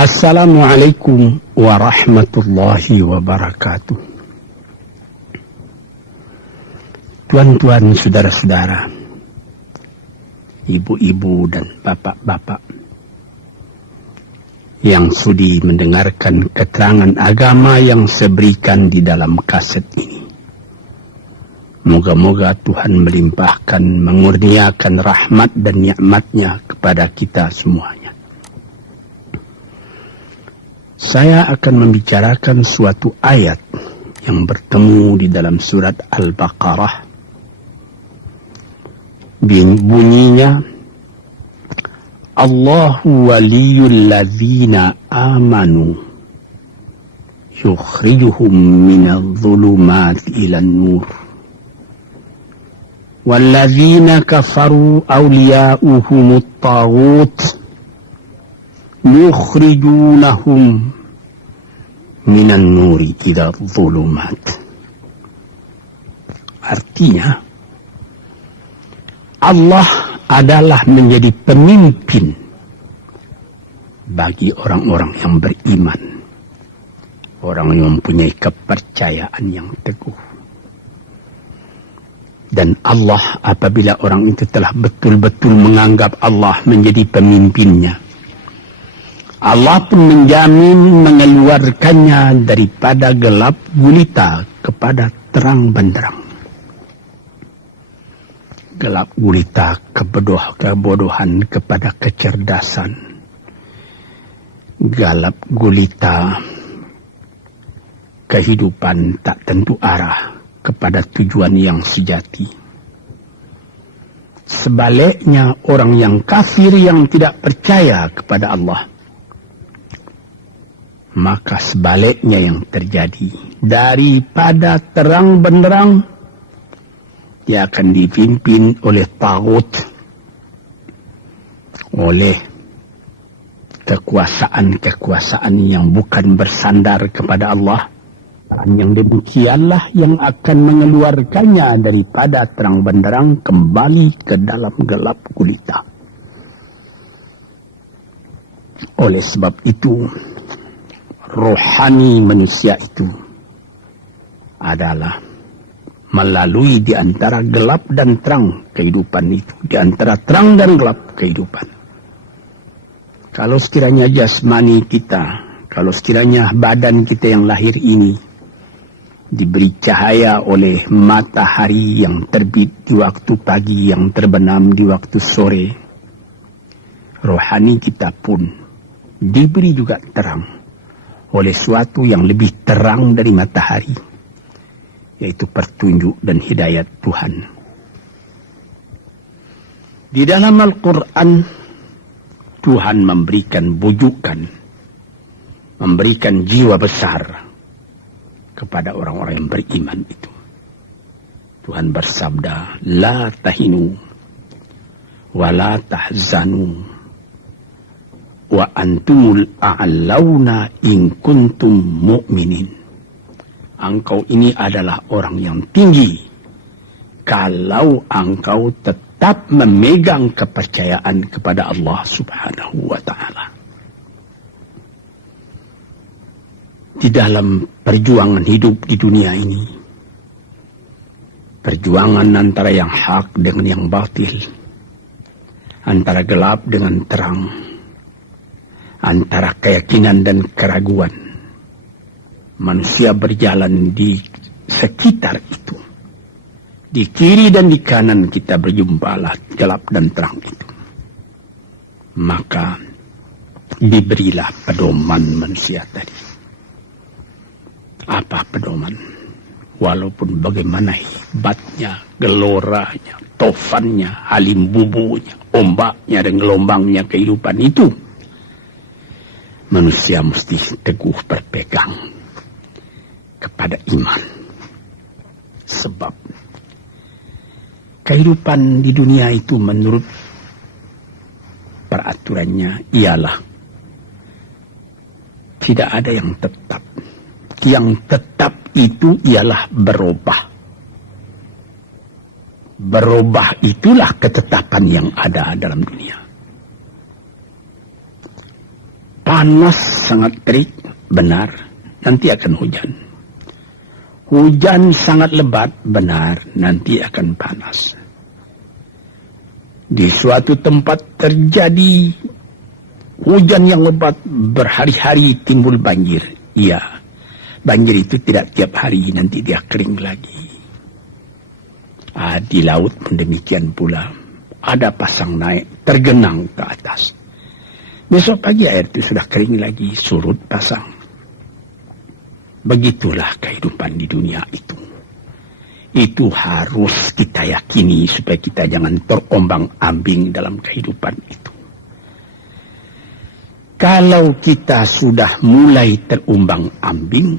Assalamualaikum warahmatullahi wabarakatuh. Tuan-tuan, saudara-saudara, ibu-ibu dan bapak-bapak yang sudi mendengarkan keterangan agama yang saya berikan di dalam kaset ini. Moga-moga Tuhan melimpahkan, mengurniakan rahmat dan nikmat-Nya kepada kita semuanya. Saya akan membicarakan suatu ayat yang bertemu di dalam surat Al-Baqarah. Bunyinya, Allahu waliyul ladzina amanu yukhrijuhum minadh dhulumati ilan nur walladzina kafaru awliya'uhumut taghut yukhrijunahum minan nuri ila dhulumat. Artinya, Allah adalah menjadi pemimpin bagi orang-orang yang beriman, orang yang mempunyai kepercayaan yang teguh. Dan Allah, apabila orang itu telah betul-betul menganggap Allah menjadi pemimpinnya, Allah pun menjamin mengeluarkannya daripada gelap gulita kepada terang benderang. Gelap gulita kebodohan kepada kecerdasan. Gelap gulita kehidupan tak tentu arah kepada tujuan yang sejati. Sebaliknya, orang yang kafir yang tidak percaya kepada Allah, maka sebaliknya yang terjadi, daripada terang benderang, dia akan dipimpin oleh taghut, oleh kekuasaan-kekuasaan yang bukan bersandar kepada Allah. Yang demikianlah yang akan mengeluarkannya daripada terang benderang kembali ke dalam gelap gulita. Oleh sebab itu, rohani manusia itu adalah melalui di antara gelap dan terang kehidupan itu, di antara terang dan gelap kehidupan. Kalau sekiranya jasmani kita, kalau sekiranya badan kita yang lahir ini diberi cahaya oleh matahari yang terbit di waktu pagi, yang terbenam di waktu sore, rohani kita pun diberi juga terang oleh suatu yang lebih terang dari matahari, yaitu petunjuk dan hidayat Tuhan. Di dalam Al-Quran, Tuhan memberikan bujukan, memberikan jiwa besar kepada orang-orang yang beriman itu. Tuhan bersabda, La tahinu wa la tahzanu wa antumul a'launa in kuntum mu'minin. Engkau ini adalah orang yang tinggi kalau engkau tetap memegang kepercayaan kepada Allah Subhanahu wa ta'ala. Di dalam perjuangan hidup di dunia ini, perjuangan antara yang hak dengan yang batil, antara gelap dengan terang, antara keyakinan dan keraguan, manusia berjalan di sekitar itu. Di kiri dan di kanan kita berjumpalah gelap dan terang itu. Maka diberilah pedoman manusia tadi. Apa pedoman? Walaupun bagaimana hebatnya, geloranya, tofannya, halim bubunya, ombaknya dan gelombangnya kehidupan itu, manusia mesti teguh berpegang kepada iman. Sebab kehidupan di dunia itu menurut peraturannya ialah tidak ada yang tetap. Yang tetap itu ialah berubah. Berubah itulah ketetapan yang ada dalam dunia. panas sangat terik, benar, nanti akan hujan. Hujan sangat lebat, benar, nanti akan panas. Di suatu tempat terjadi hujan yang lebat, berhari-hari timbul banjir. Iya, banjir itu tidak tiap hari, nanti dia kering lagi. Di laut pun demikian pula. Ada pasang naik, tergenang ke atas. Besok pagi air itu sudah kering lagi, surut pasang. Begitulah kehidupan di dunia itu. Itu harus kita yakini supaya kita jangan terombang-ambing dalam kehidupan itu. Kalau kita sudah mulai terombang-ambing,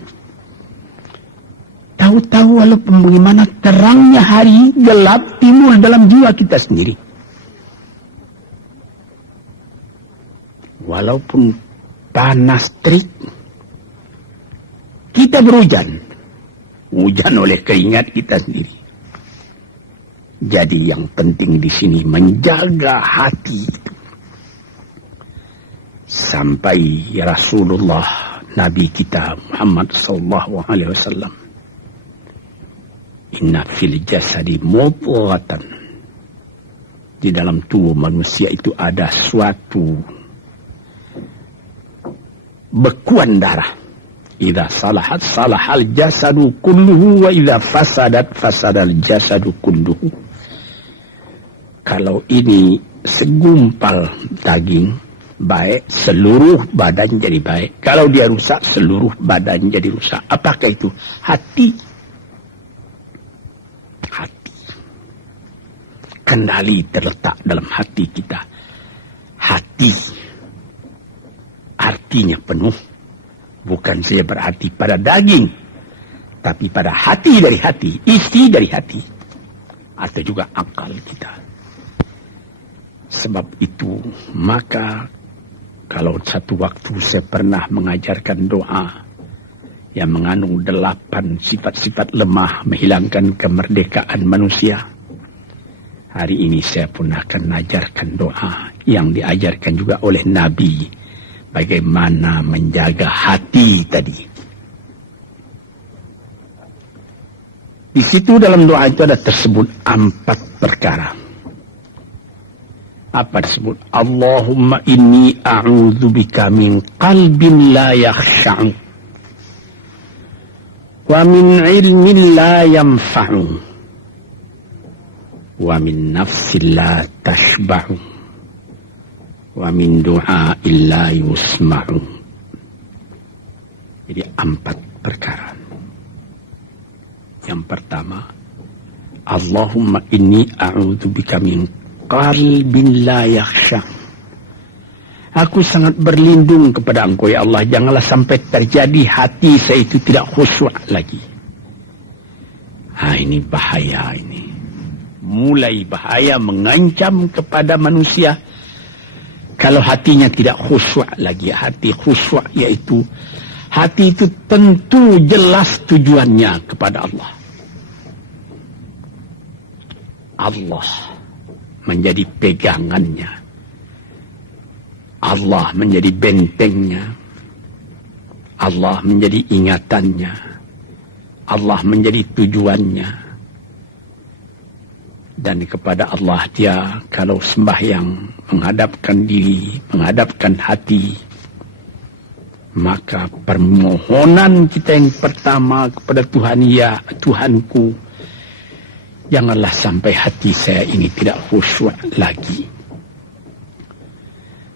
tahu-tahu walaupun bagaimana terangnya hari, gelap timbul dalam jiwa kita sendiri. Walaupun panas terik, kita berhujan. Hujan oleh keringat kita sendiri. Jadi yang penting di sini menjaga hati itu. Sampai Rasulullah Nabi kita Muhammad sallallahu alaihi wasallam, inna fil jasadi mudghatan, di dalam tubuh manusia itu ada suatu bekuan darah. Idza salahat salahal jasadu kulluhu wa idza fasadat fasadal jasadu kulluhu. Kalau ini segumpal daging baik, seluruh badan jadi baik. Kalau dia rusak, seluruh badan jadi rusak. Apakah itu? Hati. Hati. Kendali terletak dalam hati kita. Hati artinya penuh. Bukan saja berarti pada daging, tapi pada hati dari hati, isi dari hati, atau juga akal kita. Sebab itu, maka kalau satu waktu saya pernah mengajarkan doa yang mengandung 8 sifat-sifat lemah menghilangkan kemerdekaan manusia. Hari ini saya pun akan mengajarkan doa yang diajarkan juga oleh Nabi. Bagaimana menjaga hati tadi. Di situ dalam doa itu ada tersebut 4 perkara. Apa tersebut? Allahumma inni a'udzubika min qalbin la yakhsha'u wa min ilmin la yanfa'u wa min nafsin la tashba'u wa min du'a illa yusma'u. Jadi 4 perkara. Yang pertama, Allahumma inni a'udzubika min qalbin la yakhsha. Aku sangat berlindung kepada Engkau ya Allah, janganlah sampai terjadi hati saya itu tidak khusyuk lagi. Ini bahaya ini. Mulai bahaya, mengancam kepada manusia. Kalau hatinya tidak khusyuk lagi, hati khusyuk yaitu hati itu tentu jelas tujuannya kepada Allah. Allah menjadi pegangannya. Allah menjadi bentengnya. Allah menjadi ingatannya. Allah menjadi tujuannya. Dan kepada Allah dia kalau sembahyang menghadapkan diri, menghadapkan hati, maka permohonan kita yang pertama kepada Tuhan, ya Tuhanku, janganlah sampai hati saya ini tidak khusyuk lagi.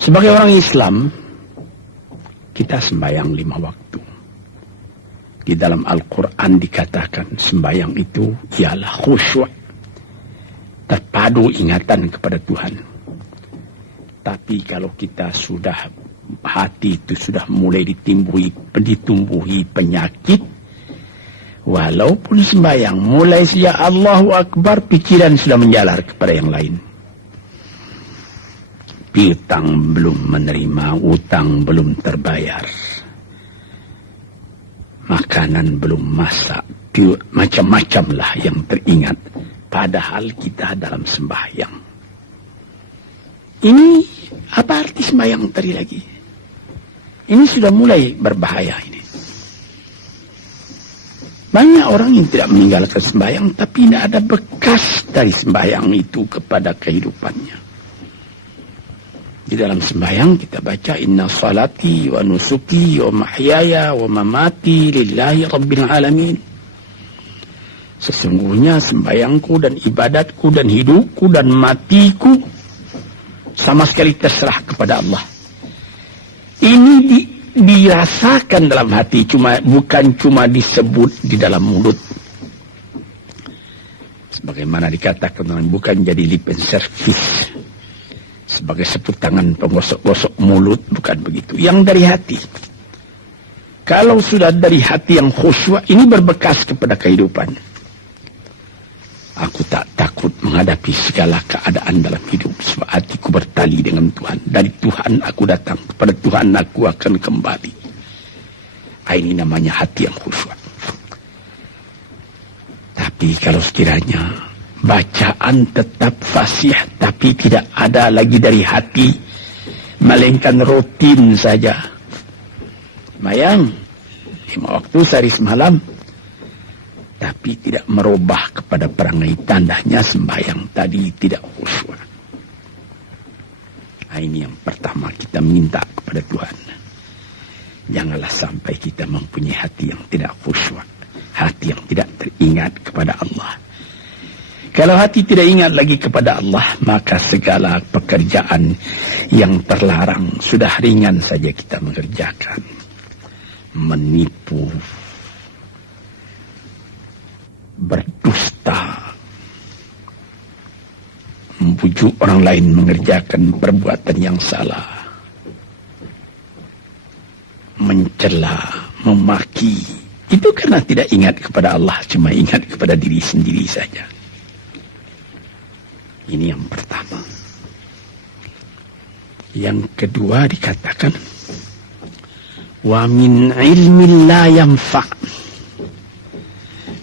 Sebagai orang Islam, kita sembahyang 5 waktu. Di dalam Al-Quran dikatakan sembahyang itu ialah khusyuk, terpadu ingatan kepada Tuhan. Tapi kalau kita sudah, hati itu sudah mulai ditumbuhi penyakit, walaupun sembahyang, mulai sejak Allahu Akbar, pikiran sudah menjalar kepada yang lain. Piutang belum menerima, utang belum terbayar, makanan belum masak, macam-macam lah yang teringat. Padahal kita dalam sembahyang. Ini apa arti sembahyang tadi lagi? Ini sudah mulai berbahaya ini. Banyak orang yang tidak meninggalkan sembahyang, tapi tidak ada bekas dari sembahyang itu kepada kehidupannya. Di dalam sembahyang kita baca, inna salati wa nusuki wa mahyaya wa mamati lillahi rabbil alamin. Sesungguhnya sembahyangku dan ibadatku dan hidupku dan matiku sama sekali terserah kepada Allah. Ini dirasakan dalam hati, bukan cuma disebut di dalam mulut. Sebagaimana dikatakan, bukan jadi lip and service sebagai seput tangan penggosok-gosok mulut, bukan begitu. Yang dari hati. Kalau sudah dari hati yang khusyuk, ini berbekas kepada kehidupan. Aku tak takut menghadapi segala keadaan dalam hidup, sebab hatiku bertali dengan Tuhan. Dari Tuhan aku datang, kepada Tuhan aku akan kembali. Ini namanya hati yang khusyuk. Tapi kalau sekiranya bacaan tetap fasih, tapi tidak ada lagi dari hati, melainkan rutin saja. Mayang 5 waktu sehari semalam, tapi tidak merubah kepada perangai, tandanya sembahyang tadi tidak khusyuk. Ini yang pertama kita minta kepada Tuhan. Janganlah sampai kita mempunyai hati yang tidak khusyuk, hati yang tidak teringat kepada Allah. Kalau hati tidak ingat lagi kepada Allah, maka segala pekerjaan yang terlarang sudah ringan saja kita mengerjakan. Menipu, berdusta, membujuk orang lain mengerjakan perbuatan yang salah, mencela, memaki, itu karena tidak ingat kepada Allah, cuma ingat kepada diri sendiri saja. Ini yang pertama. Yang kedua dikatakan, wa min ilmin la yanfa'.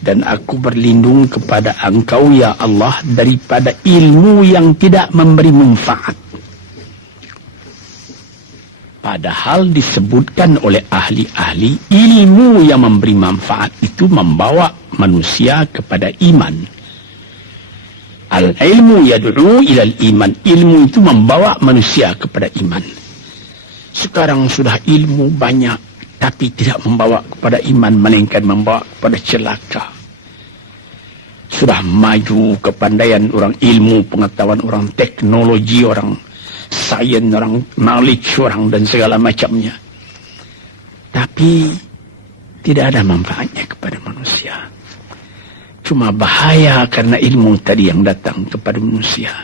Dan aku berlindung kepada Engkau ya Allah daripada ilmu yang tidak memberi manfaat. Padahal disebutkan oleh ahli-ahli, ilmu yang memberi manfaat itu membawa manusia kepada iman. Al-ilmu yad'u ilal iman. Ilmu itu membawa manusia kepada iman. Sekarang sudah ilmu banyak, tapi tidak membawa kepada iman, melainkan membawa kepada celaka. Sudah maju kepandaian orang, ilmu, pengetahuan orang, teknologi orang, sains orang, knowledge orang, dan segala macamnya. Tapi tidak ada manfaatnya kepada manusia. Cuma bahaya karena ilmu tadi yang datang kepada manusia.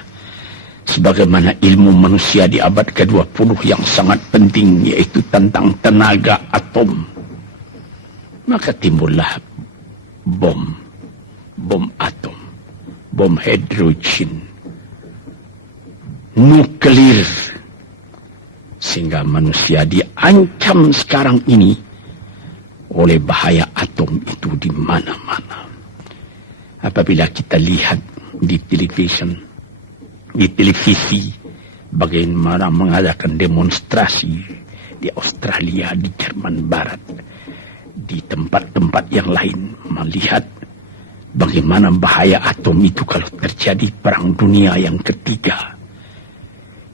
Sebagaimana ilmu manusia di abad ke-20 yang sangat penting, yaitu tentang tenaga atom. Maka timbullah bom atom, bom hidrogen, nuklir. Sehingga manusia diancam sekarang ini oleh bahaya atom itu di mana-mana. Apabila kita lihat di televisi bagaimana mengadakan demonstrasi di Australia, di Jerman Barat, di tempat-tempat yang lain, melihat bagaimana bahaya atom itu kalau terjadi perang dunia yang ketiga.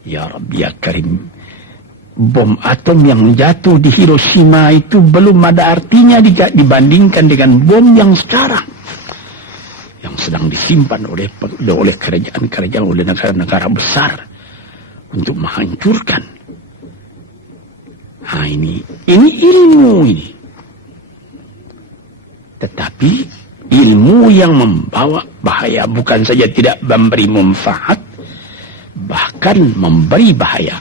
Ya Rabbi ya Karim, bom atom yang jatuh di Hiroshima itu belum ada artinya dibandingkan dengan bom yang sekarang, yang sedang disimpan oleh kerajaan-kerajaan, oleh negara-negara besar untuk menghancurkan. Ini ilmu ini. Tetapi ilmu yang membawa bahaya, bukan saja tidak memberi manfaat, bahkan memberi bahaya.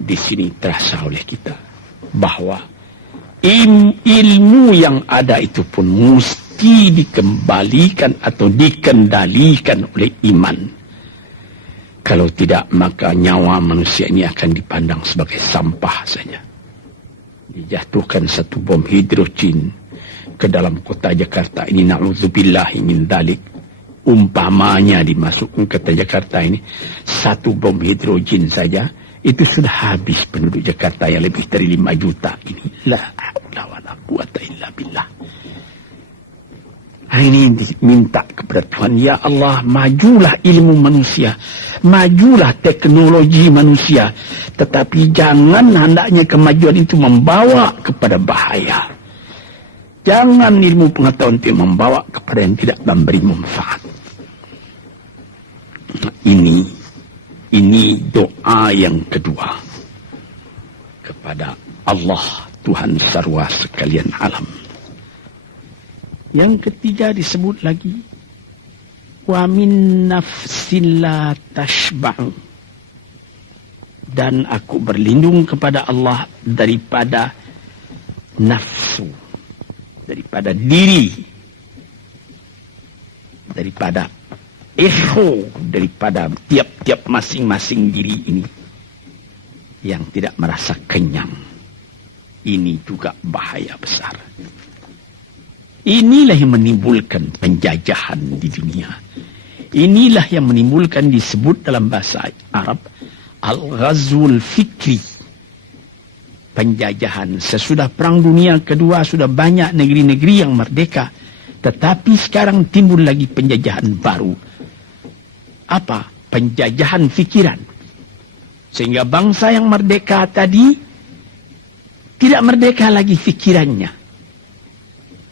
Di sini terasa oleh kita bahwa ilmu yang ada itu pun mesti dikembalikan atau dikendalikan oleh iman. Kalau tidak, maka nyawa manusia ini akan dipandang sebagai sampah saja. Dijatuhkan satu bom hidrogen ke dalam kota Jakarta ini, na'udzubillahi min dzalik. Umpamanya dimasukkan ke kota Jakarta ini satu bom hidrogen saja, itu sudah habis penduduk Jakarta yang lebih dari 5 juta ini. La haula wala quwata illa billah. Ini minta kepada Tuhan, ya Allah, majulah ilmu manusia, majulah teknologi manusia, tetapi jangan hendaknya kemajuan itu membawa kepada bahaya. Jangan ilmu pengetahuan itu membawa kepada yang tidak memberi manfaat. Ini doa yang kedua kepada Allah, Tuhan sarwa sekalian alam. Yang ketiga disebut lagi, wa min nafsin la tashba'u, dan aku berlindung kepada Allah daripada nafsu, daripada diri, daripada ego, daripada tiap-tiap masing-masing diri ini yang tidak merasa kenyang. Ini juga bahaya besar. Inilah yang menimbulkan penjajahan di dunia. Inilah yang menimbulkan, disebut dalam bahasa Arab, al-ghazwul fikri. Penjajahan. Sesudah Perang Dunia Kedua sudah banyak negeri-negeri yang merdeka. Tetapi sekarang timbul lagi penjajahan baru. Apa? Penjajahan fikiran. Sehingga bangsa yang merdeka tadi tidak merdeka lagi fikirannya.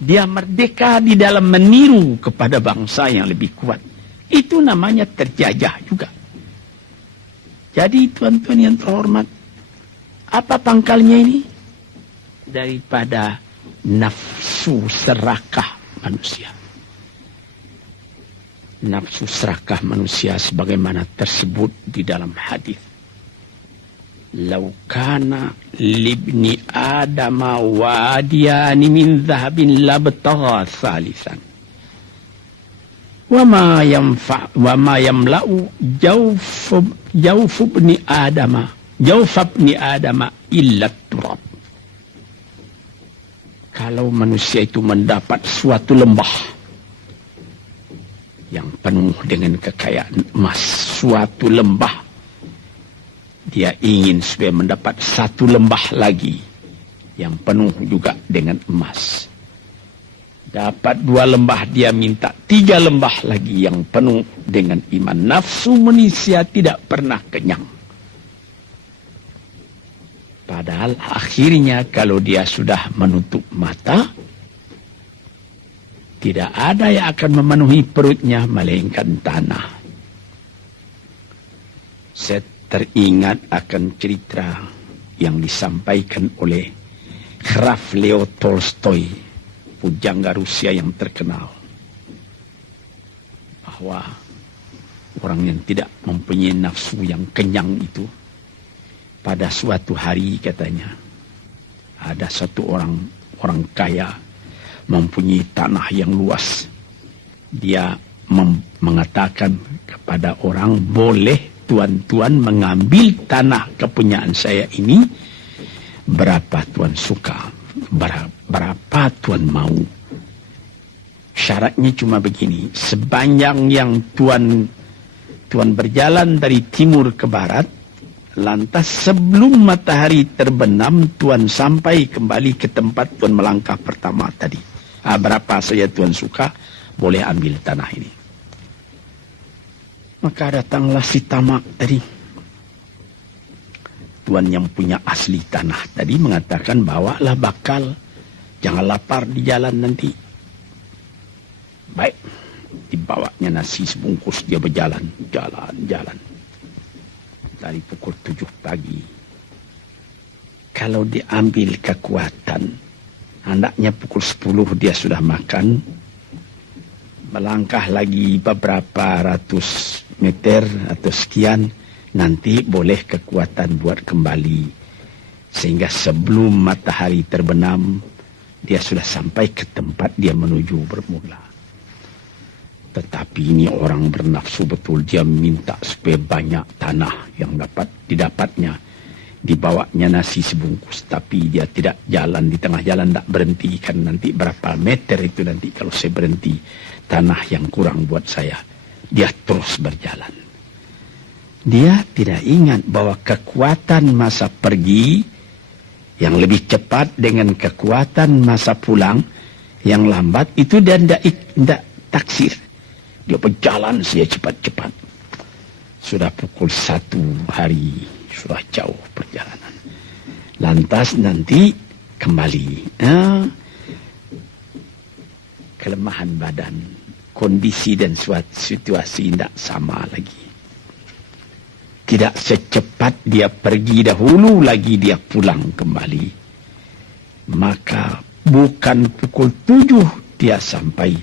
Dia merdeka di dalam meniru kepada bangsa yang lebih kuat. Itu namanya terjajah juga. Jadi tuan-tuan yang terhormat, apa pangkalnya ini? Daripada nafsu serakah manusia. Nafsu serakah manusia sebagaimana tersebut di dalam hadis. Lau kana libni adama wadiyani min dhahabin labtagha thalithan. Wa ma yamla'u jawf ibni adama illa turab. Kalau manusia itu mendapat suatu lembah yang penuh dengan kekayaan emas, suatu lembah, dia ingin supaya mendapat satu lembah lagi yang penuh juga dengan emas. Dapat 2 lembah, dia minta 3 lembah lagi yang penuh dengan iman. Nafsu manusia tidak pernah kenyang. Padahal akhirnya kalau dia sudah menutup mata, tidak ada yang akan memenuhi perutnya melainkan tanah. Teringat akan cerita yang disampaikan oleh Graf Leo Tolstoy, pujangga Rusia yang terkenal, bahwa orang yang tidak mempunyai nafsu yang kenyang itu, pada suatu hari katanya, ada satu orang kaya mempunyai tanah yang luas. Dia mengatakan kepada orang, boleh tuan-tuan mengambil tanah kepunyaan saya ini, berapa tuan suka, berapa tuan mau. Syaratnya cuma begini, sepanjang yang tuan berjalan dari timur ke barat, lantas sebelum matahari terbenam, tuan sampai kembali ke tempat tuan melangkah pertama tadi. Berapa saja tuan suka, boleh ambil tanah ini. Maka datanglah si tamak tadi. Tuan yang punya asli tanah tadi mengatakan, bawalah bakal, jangan lapar di jalan nanti. Baik, dibawanya nasi sebungkus, dia berjalan, jalan. Dari pukul 7 pagi. Kalau diambil kekuatan, hendaknya pukul 10 dia sudah makan. Melangkah lagi beberapa ratus meter atau sekian, nanti boleh kekuatan buat kembali. Sehingga sebelum matahari terbenam, dia sudah sampai ke tempat dia menuju bermula. Tetapi ini orang bernafsu betul, dia minta supaya banyak tanah yang dapat didapatnya. Dibawanya nasi sebungkus, tapi dia tidak jalan di tengah jalan, tidak berhenti, kan nanti berapa meter itu nanti kalau saya berhenti, tanah yang kurang buat saya. Dia terus berjalan. Dia tidak ingat bahwa kekuatan masa pergi yang lebih cepat dengan kekuatan masa pulang yang lambat itu dia tidak taksir. Dia berjalan saja cepat-cepat. Sudah pukul 1 hari, sudah jauh perjalanan. Lantas nanti kembali. Kelemahan badan, kondisi dan situasi tidak sama lagi. Tidak secepat dia pergi dahulu lagi dia pulang kembali. Maka bukan pukul 7 dia sampai.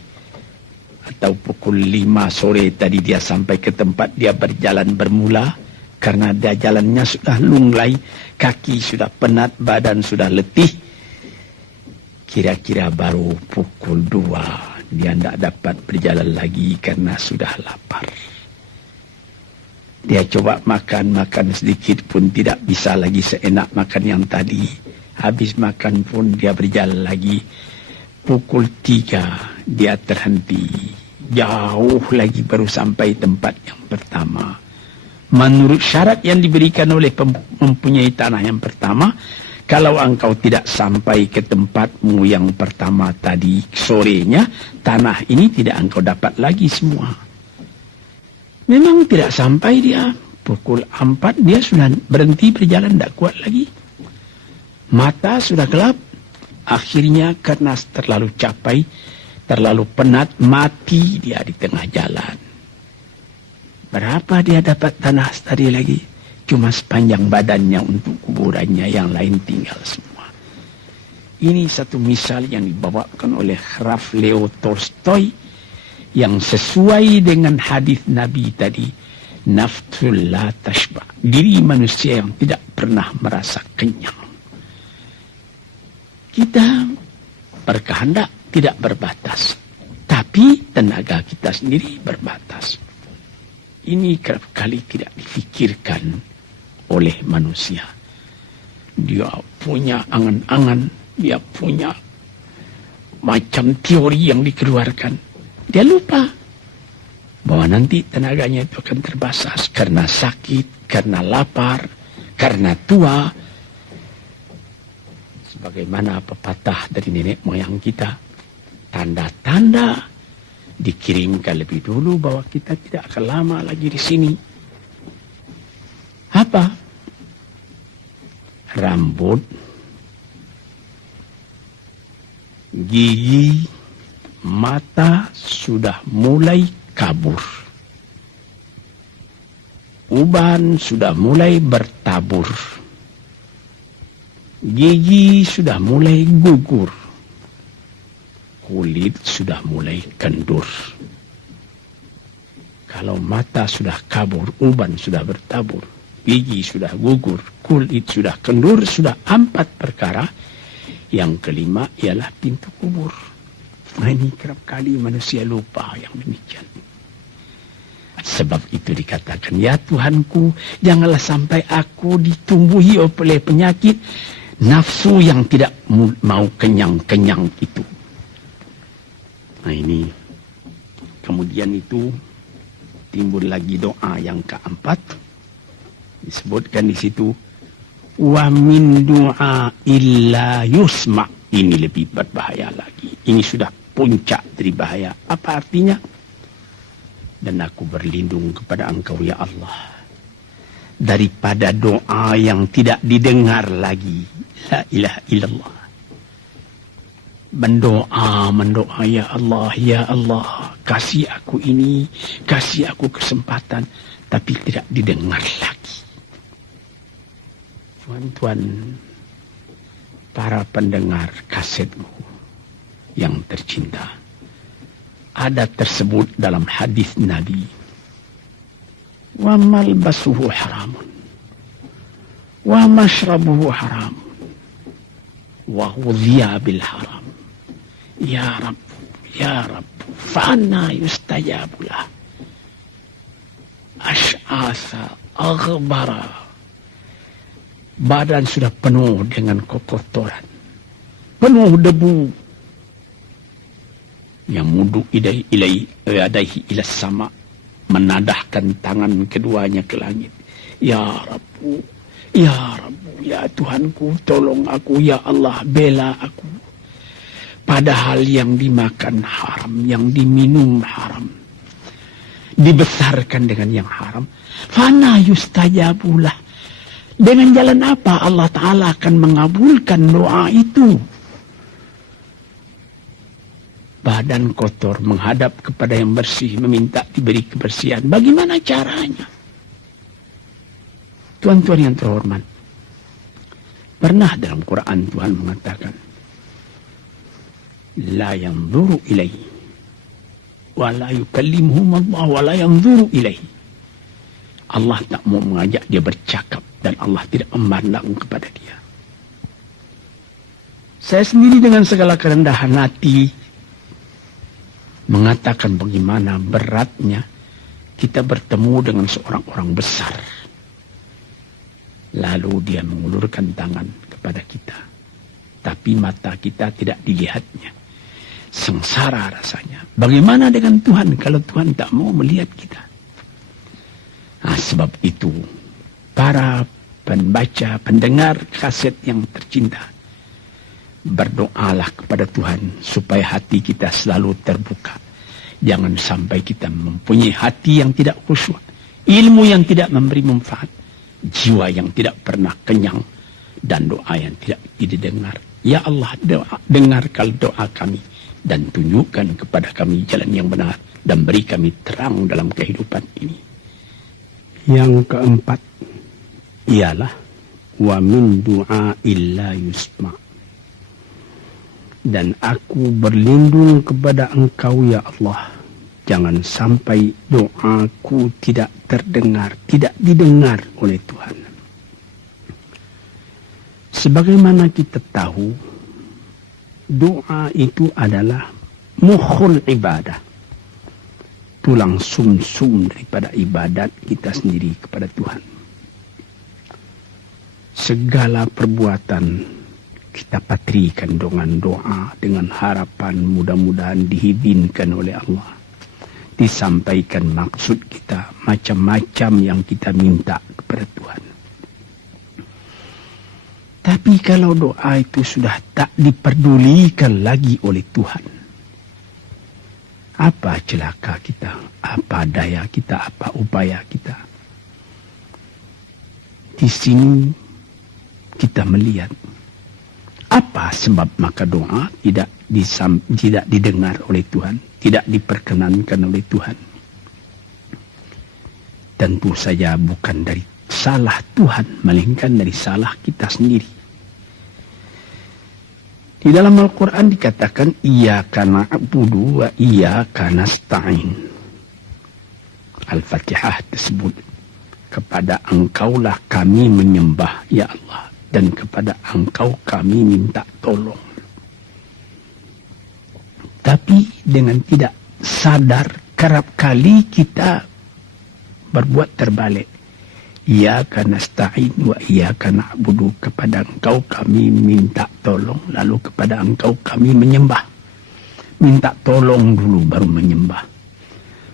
Atau pukul 5 sore tadi dia sampai ke tempat dia berjalan bermula. Karena dia jalannya sudah lunglai. Kaki sudah penat, badan sudah letih. Kira-kira baru pukul 2 dia tidak dapat berjalan lagi karena sudah lapar. Dia coba makan sedikit pun tidak bisa lagi seenak makan yang tadi. Habis makan pun dia berjalan lagi. Pukul 3 dia terhenti. Jauh lagi baru sampai tempat yang pertama. Menurut syarat yang diberikan oleh mempunyai tanah yang pertama, kalau engkau tidak sampai ke tempatmu yang pertama tadi sorenya, tanah ini tidak engkau dapat lagi semua. Memang tidak sampai dia. Pukul 4 dia sudah berhenti berjalan, tidak kuat lagi. Mata sudah gelap. Akhirnya karena terlalu capai, terlalu penat, mati dia di tengah jalan. Berapa dia dapat tanah tadi lagi? Cuma sepanjang badannya untuk kuburannya, yang lain tinggal semua. Ini satu misal yang dibawakan oleh Graf Leo Tolstoy, yang sesuai dengan hadis Nabi tadi, nafsul la tashba, diri manusia yang tidak pernah merasa kenyang. Kita berkehendak tidak berbatas, tapi tenaga kita sendiri berbatas. Ini kerap kali tidak difikirkan oleh manusia. Dia punya angan-angan, dia punya macam teori yang dikeluarkan. Dia lupa bahwa nanti tenaganya itu akan terbatas karena sakit, karena lapar, karena tua. Sebagaimana pepatah dari nenek moyang kita, tanda-tanda dikirimkan lebih dulu bahwa kita tidak akan lama lagi di sini. Apa? Rambut, gigi, mata sudah mulai kabur. Uban sudah mulai bertabur. Gigi sudah mulai gugur. Kulit sudah mulai kendur. Kalau mata sudah kabur, uban sudah bertabur, gigi sudah gugur, kulit sudah kendur, sudah 4 perkara. Yang kelima ialah pintu kubur. Nah, ini kerap kali manusia lupa yang demikian. Sebab itu dikatakan, ya Tuhanku, janganlah sampai aku ditumbuhi oleh penyakit nafsu yang tidak mau kenyang-kenyang itu. Nah ini, kemudian itu timbul lagi doa yang keempat. Disebutkan di situ, wa min du'a illa yusma'. Ini lebih berbahaya lagi. Ini sudah puncak dari bahaya. Apa artinya? Dan aku berlindung kepada Engkau ya Allah, daripada doa yang tidak didengar lagi. La ilaha illallah. Mendoa ya Allah, kasih aku ini, kasih aku kesempatan, tapi tidak didengar lagi. Tuan-tuan, para pendengar kasetku yang tercinta, ada tersebut dalam hadis Nabi, wa malbasuhu haramun, wa mashrabuhu haramun, wa ghudhiya bil haram. Ya Rabb, fa'anna yustajabulah. Ash'asa aghbara. Badan sudah penuh dengan kotoran, penuh debu. Yang mudu ilaihi ila sama, menadahkan tangan keduanya ke langit. Ya Rabbu, ya Rabbu, ya Tuhanku, tolong aku, ya Allah, bela aku. Padahal yang dimakan haram, yang diminum haram, dibesarkan dengan yang haram. Fana yustajabulah. Dengan jalan apa Allah Ta'ala akan mengabulkan doa itu? Badan kotor menghadap kepada yang bersih, meminta diberi kebersihan. Bagaimana caranya? Tuan-tuan yang terhormat, pernah dalam Quran Tuhan mengatakan, la yanzuru ilaihi wa la yukallimuhum Allah wa la yanzuru ilaihi. Allah tak mau mengajak dia bercakap dan Allah tidak memandang kepada dia. Saya sendiri dengan segala kerendahan hati mengatakan bagaimana beratnya kita bertemu dengan seorang orang besar. Lalu dia mengulurkan tangan kepada kita. Tapi mata kita tidak dilihatnya. Sengsara rasanya. Bagaimana dengan Tuhan kalau Tuhan tak mau melihat kita? Nah, sebab itu para pembaca, pendengar kaset yang tercinta, berdoalah kepada Tuhan supaya hati kita selalu terbuka. Jangan sampai kita mempunyai hati yang tidak khusyuk, ilmu yang tidak memberi manfaat, jiwa yang tidak pernah kenyang, dan doa yang tidak didengar. Ya Allah, dengarkan doa kami dan tunjukkan kepada kami jalan yang benar dan beri kami terang dalam kehidupan ini. Yang keempat ialah wa min du'a illa yusma'. Dan aku berlindung kepada Engkau ya Allah, jangan sampai doaku tidak terdengar, tidak didengar oleh Tuhan. Sebagaimana kita tahu, doa itu adalah mukhul ibadah, tulang sumsum daripada ibadat kita sendiri kepada Tuhan. Segala perbuatan kita patrikan dengan doa, dengan harapan mudah-mudahan diizinkan oleh Allah. Disampaikan maksud kita, macam-macam yang kita minta kepada Tuhan. Tapi kalau doa itu sudah tak diperdulikan lagi oleh Tuhan, apa celaka kita, apa daya kita, apa upaya kita? Di sini kita melihat apa sebab maka doa tidak didengar oleh Tuhan, tidak diperkenankan oleh Tuhan. Tentu saja bukan dari salah Tuhan, melainkan dari salah kita sendiri. Di dalam Al-Quran dikatakan, Iyyaka na'budu wa iyyaka nasta'in. Al-Fatihah tersebut, kepada Engkaulah kami menyembah, ya Allah, dan kepada Engkau kami minta tolong. Tapi dengan tidak sadar, kerap kali kita berbuat terbalik. Iyyaka nasta'in wa iyyaka na'budu, kepada Engkau kami minta tolong, lalu kepada Engkau kami menyembah. Minta tolong dulu baru menyembah.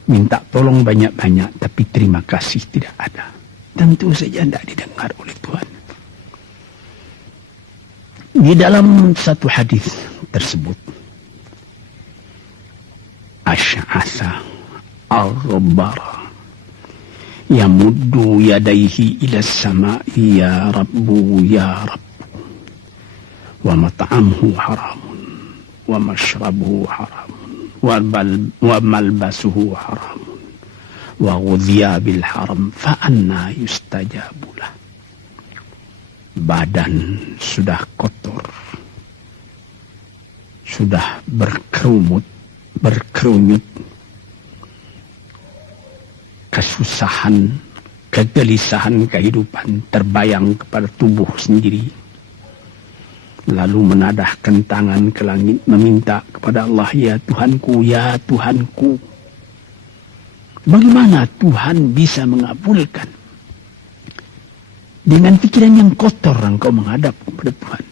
Minta tolong banyak-banyak tapi terima kasih tidak ada. Tentu saja tidak didengar oleh Tuhan. Di dalam satu hadis tersebut, Asy'atha ar-rabbara yamuddu yadayhi ila as-sama'i ya Rabbu ya Rabbu, wa mat'amuhu haramun wa mashrabuhu haramun wa malbasuhu haramun wa ghudhiya bil haram fa anna yustajabulah. Badan sudah kotor, sudah berkerunyut, kesusahan, kegelisahan kehidupan terbayang kepada tubuh sendiri. Lalu menadahkan tangan ke langit meminta kepada Allah, ya Tuhanku, ya Tuhanku. Bagaimana Tuhan bisa mengabulkan? Dengan pikiran yang kotor engkau menghadap kepada Tuhan.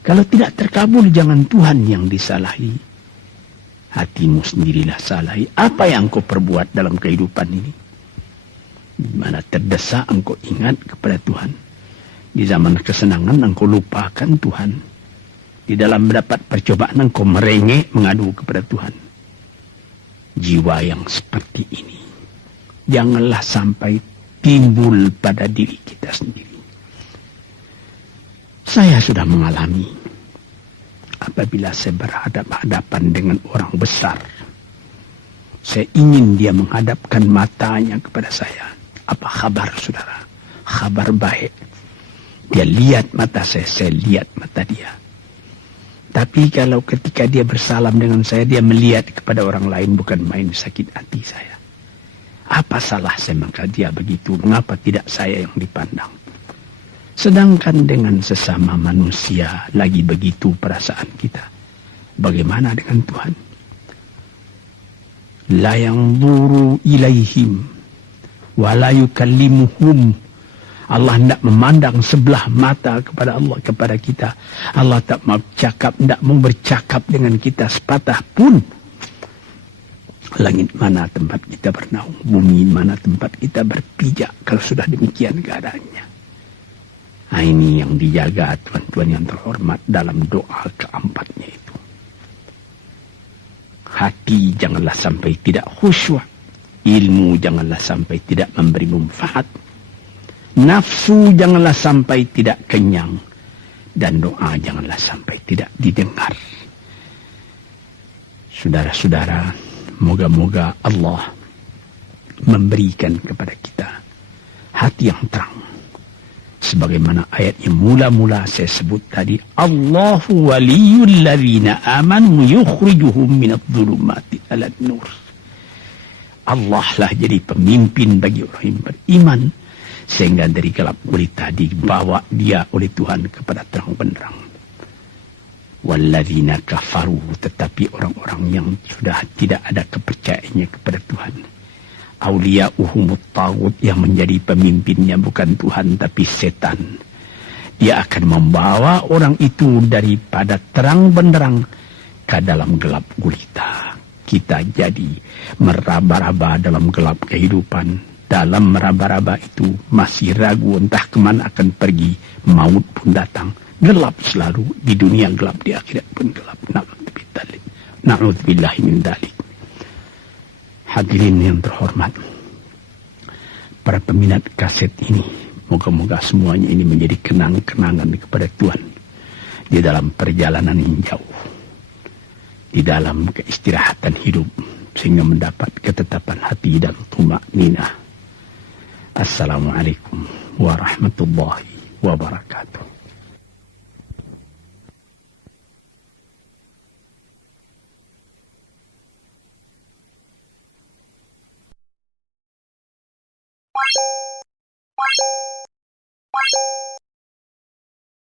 Kalau tidak terkabul, jangan Tuhan yang disalahi. Hatimu sendirilah salahi. Apa yang kau perbuat dalam kehidupan ini? Di mana terdesak engkau ingat kepada Tuhan. Di zaman kesenangan engkau lupakan Tuhan. Di dalam mendapat percobaan engkau merengek mengadu kepada Tuhan. Jiwa yang seperti ini janganlah sampai timbul pada diri kita sendiri. Saya sudah mengalami apabila saya berhadapan-hadapan dengan orang besar. Saya ingin dia menghadapkan matanya kepada saya. Apa kabar saudara? Kabar baik. Dia lihat mata saya lihat mata dia. Tapi kalau ketika dia bersalam dengan saya, dia melihat kepada orang lain, bukan main sakit hati saya. Apa salah saya maka dia begitu? Mengapa tidak saya yang dipandang? Sedangkan dengan sesama manusia lagi begitu perasaan kita. Bagaimana dengan Tuhan? La yanzuru ilaihim wa la yukallimuhum. Allah tidak memandang sebelah mata kepada Allah, kepada kita. Allah tak mau cakap, tidak mau bercakap dengan kita sepatah pun. Langit mana tempat kita bernaung, bumi mana tempat kita berpijak kalau sudah demikian keadaannya. Nah, ini yang dijaga tuan-tuan yang terhormat dalam doa keempatnya itu. Hati janganlah sampai tidak khusyuk. Ilmu janganlah sampai tidak memberi manfaat. Nafsu janganlah sampai tidak kenyang. Dan doa janganlah sampai tidak didengar. Saudara-saudara, moga-moga Allah memberikan kepada kita hati yang terang. Sebagaimana ayat yang mula-mula saya sebut tadi. Allahu waliyul ladzina amanu yukhrijuhum minadh-dhulumati ilan nur. Allah lah jadi pemimpin bagi orang yang beriman. Sehingga dari gelap gulita dibawa dia oleh Tuhan kepada terang benderang. Walladzina kafaru, tetapi orang-orang yang sudah tidak ada kepercayaannya kepada Tuhan. Auliya'uhumut taghut, yang menjadi pemimpinnya bukan Tuhan tapi setan. Dia akan membawa orang itu daripada terang benderang ke dalam gelap gulita. Kita jadi meraba-raba dalam gelap kehidupan. Dalam meraba-raba itu masih ragu entah kemana akan pergi. Maut pun datang. Gelap selalu. Di dunia gelap, di akhirat pun gelap. Na'udzubillahi min dzalik. Hadirin yang terhormat, para peminat kaset ini, moga-moga semuanya ini menjadi kenang-kenangan kepada Tuhan di dalam perjalanan yang jauh, di dalam keistirahatan hidup, sehingga mendapat ketetapan hati dan tumakninah. Assalamualaikum warahmatullahi wabarakatuh. What?